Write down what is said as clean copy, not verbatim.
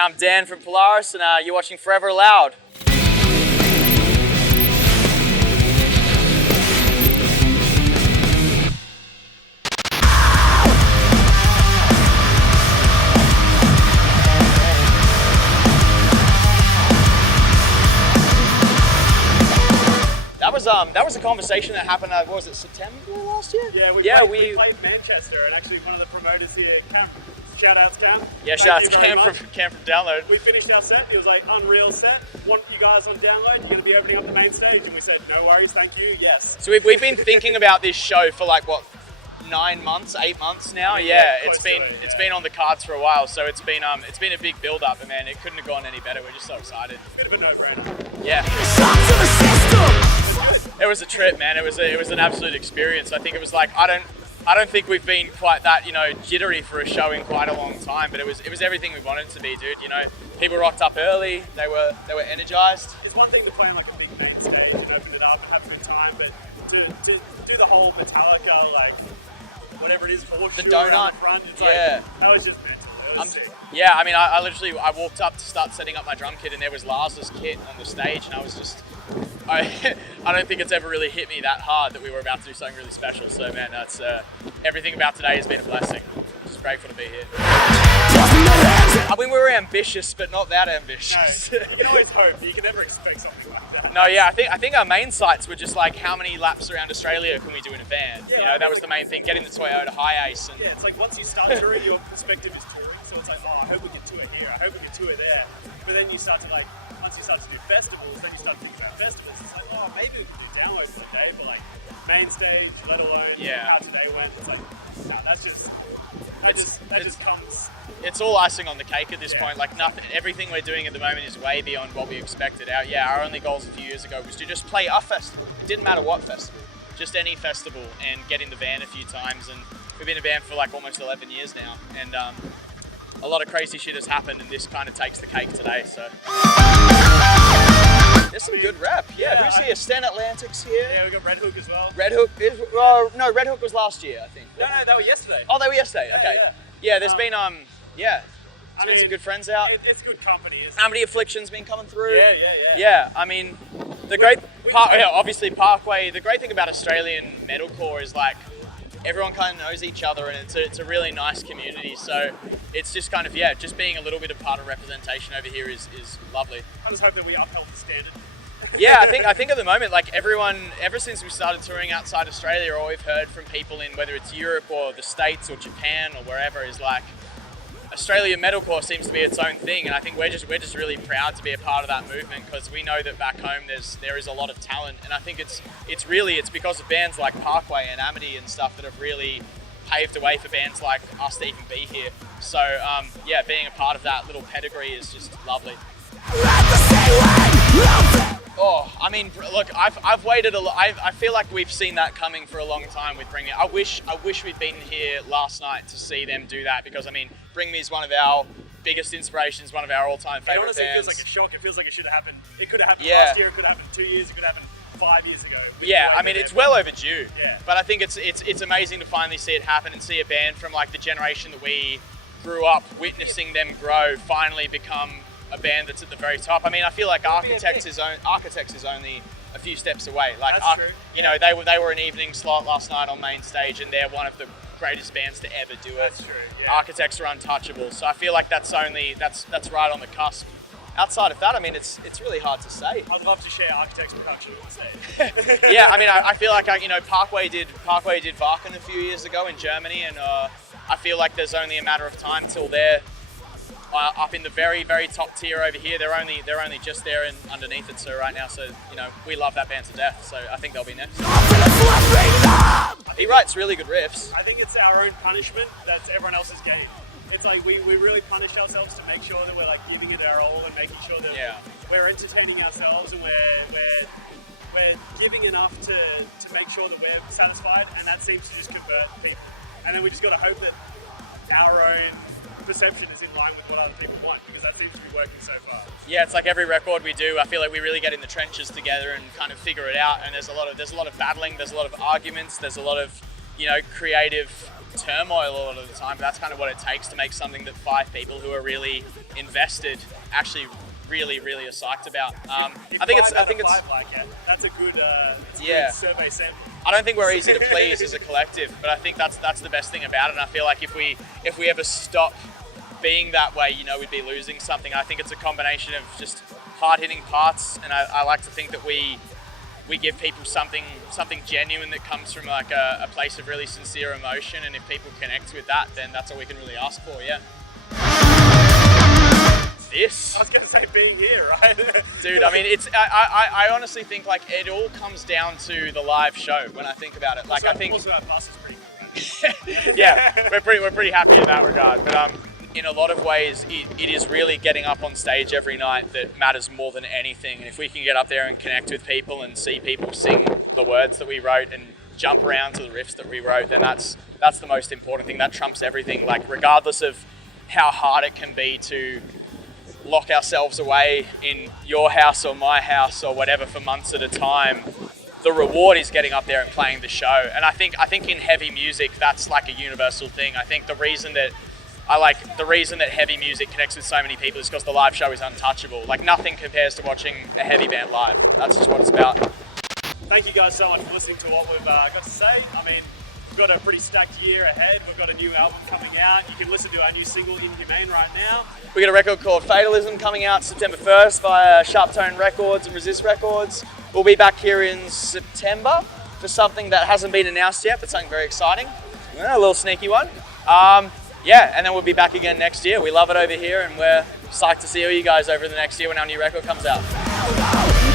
I'm Dan from Polaris, and you're watching Forever Loud. That was a conversation that happened, what was it, September last year? Yeah, we played Manchester, and actually one of the promoters here, Cam, shout outs Cam. Yeah, shout outs Cam from Download. We finished our set, it was like unreal set. Want you guys on Download, you're going to be opening up the main stage, and we said, no worries, thank you, yes. So we've been thinking about this show for like, what, 9 months, 8 months now? Yeah, it's been on the cards for a while, so it's been a big build up, and man, it couldn't have gone any better. We're just so excited. Bit of a no-brainer. Yeah. It was a trip, man. It was an absolute experience. I think it was like I don't think we've been quite that, jittery for a show in quite a long time, but it was everything we wanted it to be, dude. People rocked up early. They were energized. It's one thing to play on like a big main stage and open it up and have a good time, but to do the whole Metallica, like whatever it is, the donut, the front, it's yeah, like, that was just mental. It was sick. Yeah, I mean, I literally walked up to start setting up my drum kit, and there was Lars's kit on the stage, and I was just. I don't think it's ever really hit me that hard that we were about to do something really special. So man, that's everything about today has been a blessing. Just grateful to be here. I mean, we were ambitious, but not that ambitious. No, you can always hope. You can never expect something like that. No, yeah, I think our main sights were just like how many laps around Australia can we do in a van? Yeah, that was the main thing. Getting the Toyota Hi-Ace. And yeah, it's like once you start touring, your perspective is touring. So it's like, I hope we can tour here. I hope we can tour there. But then you start to once you start to do festivals, then you start to think about festivals. It's like, maybe we can do downloads for the day, but like main stage, let alone how today went. It's like, that just comes. It's all icing on the cake at this point. Like nothing, everything we're doing at the moment is way beyond what we expected. Our only goals a few years ago was to just play a festival. It didn't matter what festival, just any festival, and get in the van a few times. And we've been in a van for like almost 11 years now, and a lot of crazy shit has happened, and this kind of takes the cake today. So there's some good rep. Yeah, who's here? Stan Atlantic's here. Yeah, we got Red Hook as well. Red Hook is no, Red Hook was last year, I think. No, they were yesterday. Oh, they were yesterday. Okay. Yeah, there's been there's been some good friends out. It's good company. Amity Affliction's been coming through. Yeah. Yeah, I mean, obviously Parkway. The great thing about Australian metalcore is like everyone kind of knows each other, and it's a really nice community. So it's just kind of just being a little bit of part of representation over here is lovely. I just hope that we upheld the standard. Yeah, I think at the moment, like everyone, ever since we started touring outside Australia, all we've heard from people in whether it's Europe or the States or Japan or wherever is like Australian metalcore seems to be its own thing, and I think we're just really proud to be a part of that movement because we know that back home there is a lot of talent, and I think it's because of bands like Parkway and Amity and stuff that have really paved the way for bands like us to even be here. So being a part of that little pedigree is just lovely. Oh, I mean, look, I've waited a lot. I feel like we've seen that coming for a long time with Bring Me. I wish we'd been here last night to see them do that because I mean, Bring Me is one of our biggest inspirations, one of our all-time favorite bands. It honestly feels like a shock. It feels like it should have happened. It could have happened last year. It could have happened 2 years. It could have happened 5 years ago. Yeah, I mean, it's well overdue. Yeah. But I think it's amazing to finally see it happen and see a band from like the generation that we grew up witnessing them grow finally become a band that's at the very top. I mean, I feel like Architects is only a few steps away. Like, that's true. They were an evening slot last night on main stage, and they're one of the greatest bands to ever do it. That's true. Yeah. Architects are untouchable, so I feel like that's right on the cusp. Outside of that, I mean, it's really hard to say. I'd love to share Architects production on stage. Yeah, I mean, I feel like Parkway did Wacken a few years ago in Germany, and I feel like there's only a matter of time till they're up in the very, very top tier over here. They're only just there and underneath it. So right now, we love that band to death. So I think they'll be next. He writes really good riffs. I think it's our own punishment that's everyone else's game. It's like we really punish ourselves to make sure that we're like giving it our all and making sure that we're entertaining ourselves and we're giving enough to make sure that we're satisfied, and that seems to just convert people. And then we just got to hope that our own perception is in line with what other people want, because that seems to be working so far. Yeah, it's like every record we do, I feel like we really get in the trenches together and kind of figure it out, and there's a lot of battling, there's a lot of arguments, there's a lot of creative turmoil a lot of the time. But that's kind of what it takes to make something that 5 people who are really invested actually really are psyched about. I think it's like it. That's a good survey sample. I don't think we're easy to please as a collective, but I think that's the best thing about it. And I feel like if we ever stop being that way, we'd be losing something. I think it's a combination of just hard-hitting parts, and I like to think that we give people something genuine that comes from like a place of really sincere emotion, and if people connect with that, then that's all we can really ask for. Yeah. This. I was going to say being here, right? Dude, I mean, I honestly think like it all comes down to the live show when I think about it. Like I think also our bus is pretty good, right? Yeah, we're pretty happy in that regard. But in a lot of ways, it is really getting up on stage every night that matters more than anything. And if we can get up there and connect with people and see people sing the words that we wrote and jump around to the riffs that we wrote, then that's the most important thing. That trumps everything. Like regardless of how hard it can be to lock ourselves away in your house or my house or whatever for months at a time, the reward is getting up there and playing the show. And I think in heavy music, that's like a universal thing. I think the reason that heavy music connects with so many people is because the live show is untouchable. Like nothing compares to watching a heavy band live. That's just what it's about. Thank you guys so much for listening to what we've got to say. I mean, we've got a pretty stacked year ahead. We've got a new album coming out. You can listen to our new single, Inhumane, right now. We got a record called Fatalism coming out September 1st via Sharp Tone Records and Resist Records. We'll be back here in September for something that hasn't been announced yet, but something very exciting. A little sneaky one. Yeah, and then we'll be back again next year. We love it over here, and we're psyched to see all you guys over the next year when our new record comes out.